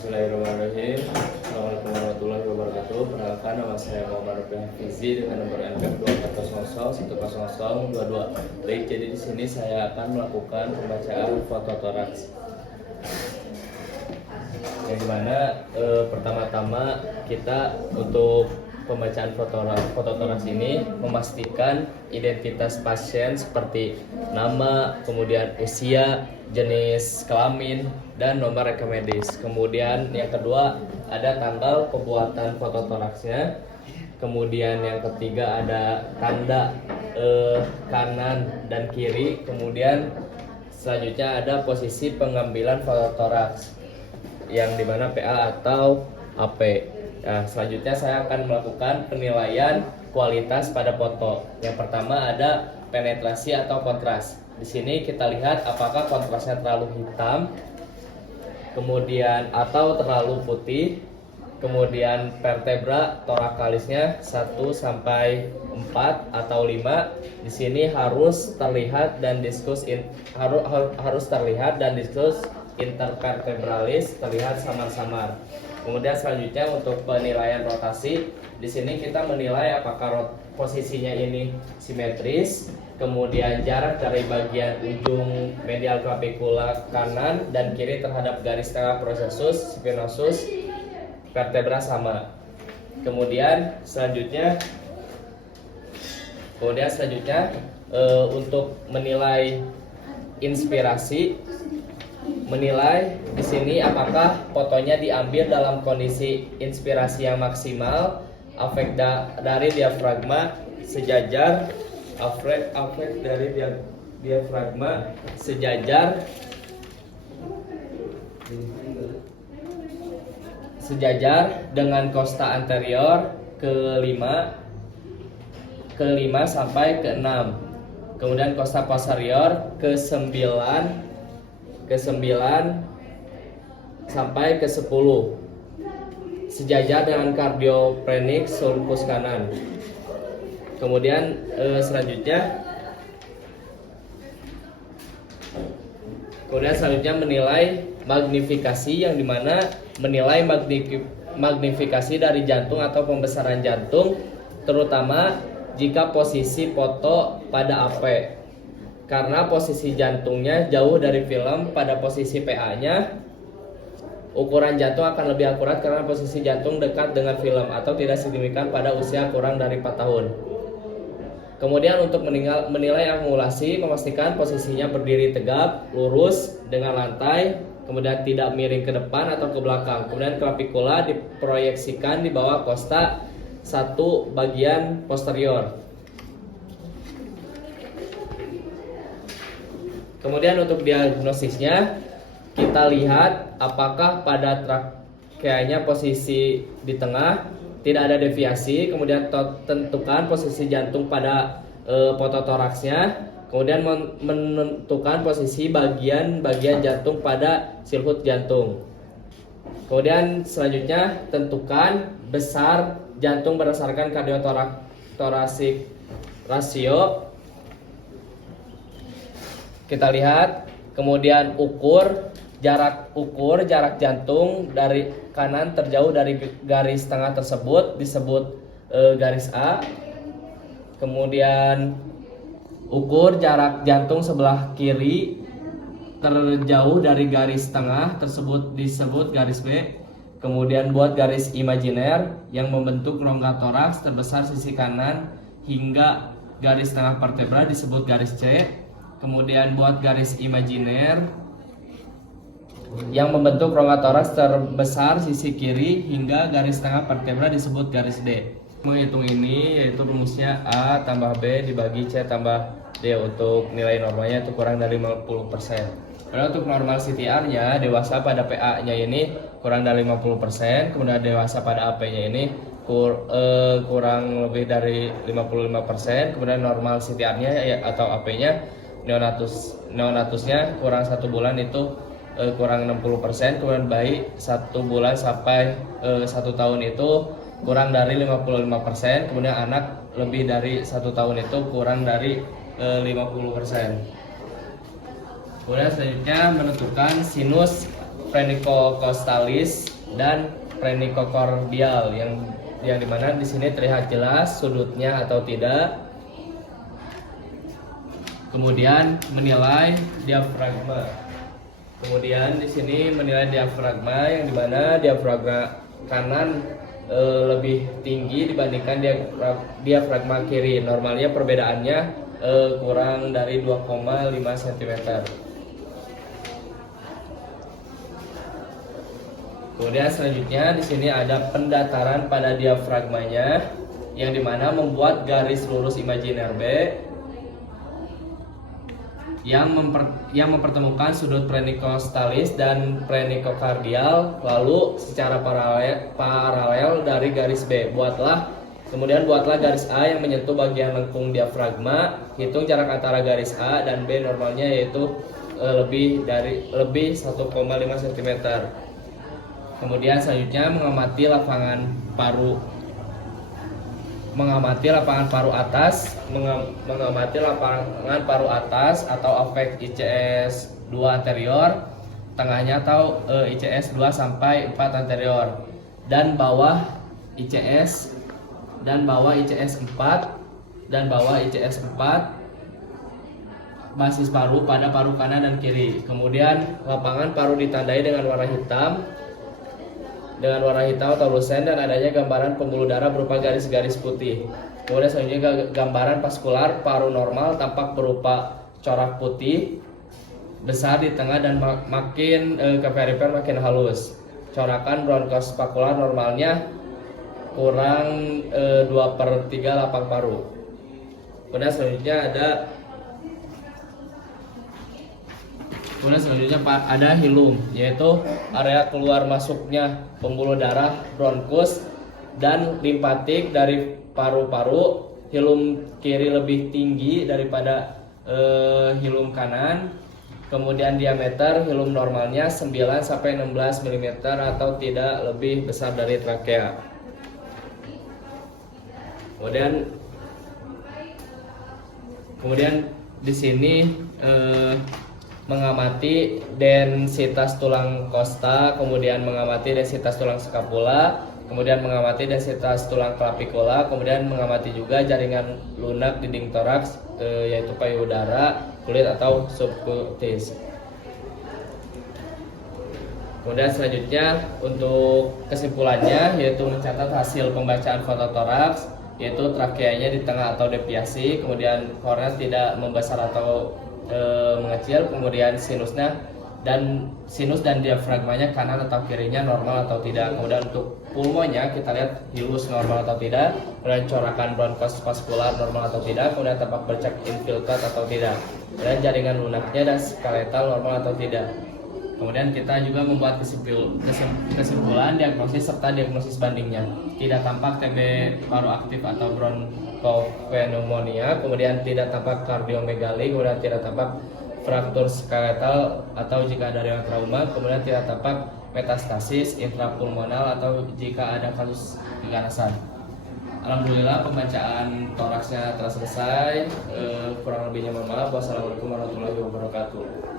Bismillahirrahmanirrahim. Assalamualaikum warahmatullahi wabarakatuh. Perkenalkan, nama saya Muhammad Rupiah Fizi dengan nomor NPM 2400 Baik, jadi di sini saya akan melakukan pembacaan foto toraks. Yang dimana pertama-tama kita untuk pembacaan foto toraks ini memastikan identitas pasien seperti nama, kemudian usia, jenis kelamin, dan nomor rekam medis. Kemudian yang kedua ada tanggal pembuatan foto toraksnya. Kemudian yang ketiga ada tanda kanan dan kiri. Kemudian selanjutnya ada posisi pengambilan foto toraks yang dimana PA atau AP. Nah, selanjutnya saya akan melakukan penilaian kualitas pada foto. Yang pertama ada penetrasi atau kontras. Di sini kita lihat apakah kontrasnya terlalu hitam, kemudian atau terlalu putih. Kemudian vertebra torakalisnya 1 sampai 4 atau 5. Di sini harus terlihat dan diskus intervertebralis terlihat samar-samar. Kemudian selanjutnya untuk penilaian rotasi, di sini kita menilai apakah posisinya ini simetris, kemudian jarak dari bagian ujung medial clavicula kanan dan kiri terhadap garis tengah processus spinosus vertebra sama. Kemudian selanjutnya untuk menilai inspirasi, menilai di sini apakah fotonya diambil dalam kondisi inspirasi yang maksimal, afek dari diafragma sejajar, afek dari diafragma sejajar dengan costa anterior ke-5 sampai ke-6. Kemudian costa posterior ke-9 sampai ke-10, sejajar dengan cardiophrenic sulcus kanan. Kemudian selanjutnya menilai magnifikasi, yang dimana menilai magnifikasi dari jantung atau pembesaran jantung, terutama jika posisi foto pada AP. Karena posisi jantungnya jauh dari film pada posisi PA-nya, ukuran jantung akan lebih akurat karena posisi jantung dekat dengan film atau tidak signifikan pada usia kurang dari 4 tahun. Kemudian untuk menilai angulasi, memastikan posisinya berdiri tegap, lurus dengan lantai, kemudian tidak miring ke depan atau ke belakang. Kemudian clavicula diproyeksikan di bawah costa 1 bagian posterior. Kemudian untuk diagnosisnya, kita lihat apakah pada trakeanya posisi di tengah, tidak ada deviasi. Kemudian tentukan posisi jantung pada fototoraksnya. Kemudian menentukan posisi bagian jantung pada silhut jantung. Kemudian selanjutnya tentukan besar jantung berdasarkan cardiothoracik ratio. Kita lihat, kemudian jarak jantung dari kanan terjauh dari garis tengah tersebut disebut garis A. Kemudian ukur jarak jantung sebelah kiri terjauh dari garis tengah tersebut disebut garis B. Kemudian buat garis imajiner yang membentuk rongga toraks terbesar sisi kanan hingga garis tengah vertebra disebut garis C. Kemudian buat garis imajiner yang membentuk rongga toraks terbesar sisi kiri hingga garis tengah vertebra disebut garis D. Menghitung ini yaitu rumusnya A tambah B dibagi C tambah D. Untuk nilai normanya itu kurang dari 50%. Karena untuk normal CTR-nya dewasa pada PA-nya ini kurang dari 50%, kemudian dewasa pada AP-nya ini kurang lebih dari 55%, kemudian normal CTR-nya atau AP-nya neonatusnya kurang 1 bulan itu kurang 60%, kemudian bayi 1 bulan sampai 1 tahun itu kurang dari 55%, kemudian anak lebih dari 1 tahun itu kurang dari 50%. Kemudian selanjutnya menentukan sinus phrenicocostalis dan prenikokardial yang dimana di sini terlihat jelas sudutnya atau tidak. Kemudian menilai diafragma. Kemudian di sini menilai diafragma yang dimana diafragma kanan lebih tinggi dibandingkan diafragma kiri. Normalnya perbedaannya kurang dari 2,5 cm. Kemudian selanjutnya di sini ada pendataran pada diafragmanya yang dimana membuat garis lurus imajiner B yang mempertemukan sudut prenikostalis dan prenikokardial lalu secara paralel dari garis B. Kemudian buatlah garis A yang menyentuh bagian lengkung diafragma. Hitung jarak antara garis A dan B normalnya yaitu lebih 1,5 cm. Kemudian selanjutnya mengamati lapangan paru atas, mengamati lapangan paru atas atau afek ICS 2 anterior, tengahnya atau ICS 2 sampai 4 anterior, dan bawah ICS 4 basis paru pada paru kanan dan kiri. Kemudian lapangan paru ditandai dengan warna hitam atau lusen dan adanya gambaran pembuluh darah berupa garis-garis putih. Kemudian selanjutnya gambaran vaskular paru normal tampak berupa corak putih besar di tengah dan makin ke perifer makin halus. Corakan bronkospekular normalnya kurang 2/3 lapang paru. Kemudian selanjutnya ada hilum, yaitu area keluar masuknya pembuluh darah bronkus dan limpatik dari paru-paru. Hilum kiri lebih tinggi daripada hilum kanan. Kemudian diameter hilum normalnya 9-16 mm atau tidak lebih besar dari trakea. Kemudian di sini mengamati densitas tulang kosta, kemudian mengamati densitas tulang skapula, kemudian mengamati densitas tulang clavicula, kemudian mengamati juga jaringan lunak dinding toraks yaitu payudara, kulit atau subkutis. Kemudian selanjutnya untuk kesimpulannya yaitu mencatat hasil pembacaan fototoraks, yaitu trakeanya di tengah atau deviasi, kemudian kornea tidak membesar atau mengecil, kemudian sinus dan diafragmanya kanan atau kirinya normal atau tidak. Kemudian untuk pulmonya kita lihat hilus normal atau tidak, kemudian corakan bronkospaskular normal atau tidak, kemudian tampak bercak infiltrat atau tidak, dan jaringan lunaknya dan skeletal normal atau tidak. Kemudian kita juga membuat kesimpulan diagnosis serta diagnosis bandingnya. Tidak tampak TB paru aktif atau bronkopneumonia, kemudian tidak tampak kardiomegali, kemudian tidak tampak fraktur skeletal atau jika ada riwayat trauma, kemudian tidak tampak metastasis intrapulmonal atau jika ada kasus keganasan. Alhamdulillah pembacaan toraksnya telah selesai. Kurang lebihnya mohon maaf. Wassalamualaikum warahmatullahi wabarakatuh.